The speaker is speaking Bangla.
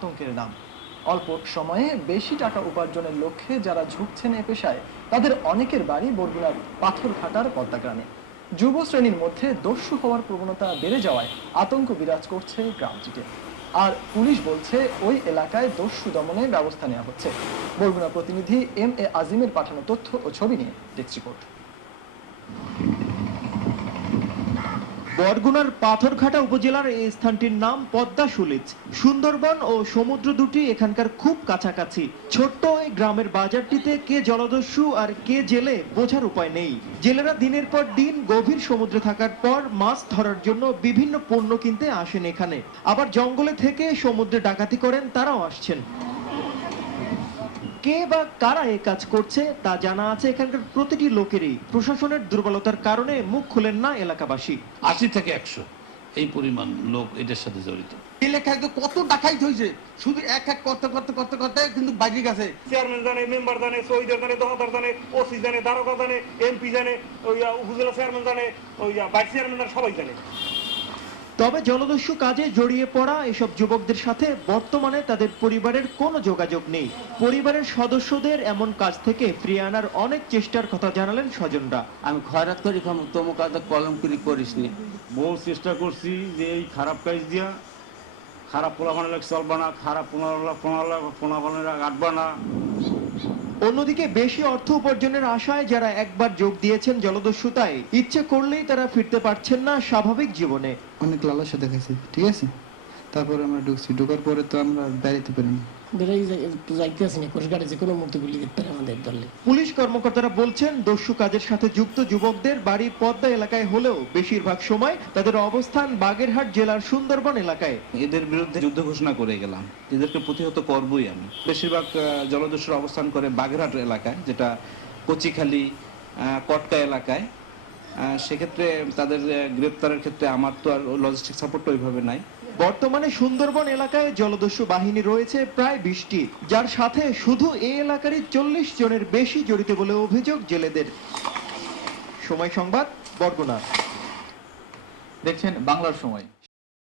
আতঙ্কের নাম। অল্প সময়ে বেশি টাকা উপার্জনের লক্ষ্যে যারা ঝুঁকছেন এ পেশায়, তাদের অনেকের বাড়ি বরগুনার পাথরঘাটার পদ্মা গ্রামে যুব শ্রেণির মধ্যে দস্যু হওয়ার প্রবণতা বেড়ে যাওয়ায় আতঙ্ক বিরাজ করছে গ্রামটিতে। আর পুলিশ বলছে, ওই এলাকায় দস্যু দমনে ব্যবস্থা নেওয়া হচ্ছে। বরগুনা প্রতিনিধি এম এ আজিমের পাঠানো তথ্য ও ছবি নিয়ে ডেস্ক রিপোর্ট। বরগুনার পাথরঘাটা উপজেলার এই স্থানটির নাম পদ্মা সুলিচ সুন্দরবন ও সমুদ্র দুটি এখানকার খুব কাছাকাছি। ছোট্ট এই গ্রামের বাজারটিতে কে জলদস্যু আর কে জেলে বোঝার উপায় নেই। জেলেরা দিনের পর দিন গভীর সমুদ্রে থাকার পর মাছ ধরার জন্য বিভিন্ন পণ্য কিনতে আসেন এখানে। আবার জঙ্গলে থেকে সমুদ্রে ডাকাতি করেন তারাও আসছেন। কে বা কারা এই কাজ করছে তা জানা আছে এখানকার প্রতিটি লোকেরই। প্রশাসনের দুর্বলতার কারণে মুখ খুলেন না এলাকাবাসী। আশি থেকে একশো। এই পরিমাণ লোক এটার সাথে জড়িত। এলাকায় কত ডাকাইত হয়েছে। শুধু এক এক করতে করতে করতে করতে কিন্তু বাইরে গেছে চেয়ারম্যান জানে মেম্বার জানে শহীদের জানে দহদার জানে ওসি জানে দারোগা জানে এমপি জানে ওই উপজেলা চেয়ারম্যান জানে ওই ভাইস চেয়ারম্যান জানে সবাই জানে। তবে জলদস্যু কাজে জড়িয়ে পড়া এসব যুবকদের সাথে বর্তমানে তাদের পরিবারের কোনো যোগাযোগ নেই। পরিবারের সদস্যদের এমন কাজ থেকে ফিরিয়ে আনার অনেক চেষ্টার কথা জানালেন স্বজনরা। আমি খয়রাত করি তোমো কাজ কলম করি করিস নি বহু চেষ্টা করছি যে এই খারাপ কাজ দিয়া খারাপ পোলাপানের লাগ চলবা না খারাপ পোলাপানের আটবা না। অন্যদিকে বেশি অর্থ উপার্জনের আশায় যারা একবার যোগ দিয়েছেন জলদস্যুতায়, ইচ্ছে করলেই তারা ফিরতে পারছেন না স্বাভাবিক জীবনে। অনেক লালসা দেখাইছে, ঠিক আছে? তারপরে আমরা ঢুকছি। ঢোকার পরে তো আমরা বেড়াইতে পারে আমাদের পুলিশ কর্মকর্তারা বলছেন দস্যু কাজের সাথে যুক্ত যুবকদের বাড়ি পদ্মা এলাকায় হলেও বেশিরভাগ সময় তাদের অবস্থান বাগেরহাট জেলার সুন্দরবন এলাকায়। এদের বিরুদ্ধে যুদ্ধ ঘোষণা করে গেলাম। এদেরকে প্রতিহত করবই আমি। বেশিরভাগ জলদস্যুরা অবস্থান করে বাগেরহাট এলাকায় যেটা কচিখালি আহ, কটকা এলাকায়। সেক্ষেত্রে তাদের গ্রেপ্তারের ক্ষেত্রে আমার তো আর লজিস্টিক সাপোর্ট ওইভাবে নাই। বর্তমানে সুন্দরবন এলাকায় জলদস্যু বাহিনী রয়েছে প্রায় বিশটি, যার সাথে শুধু এই এলাকারই চল্লিশ জনের বেশি জড়িত বলে অভিযোগ জেলেদের। সময় সংবাদ, বরগুনা। দেখছেন বাংলার সময়।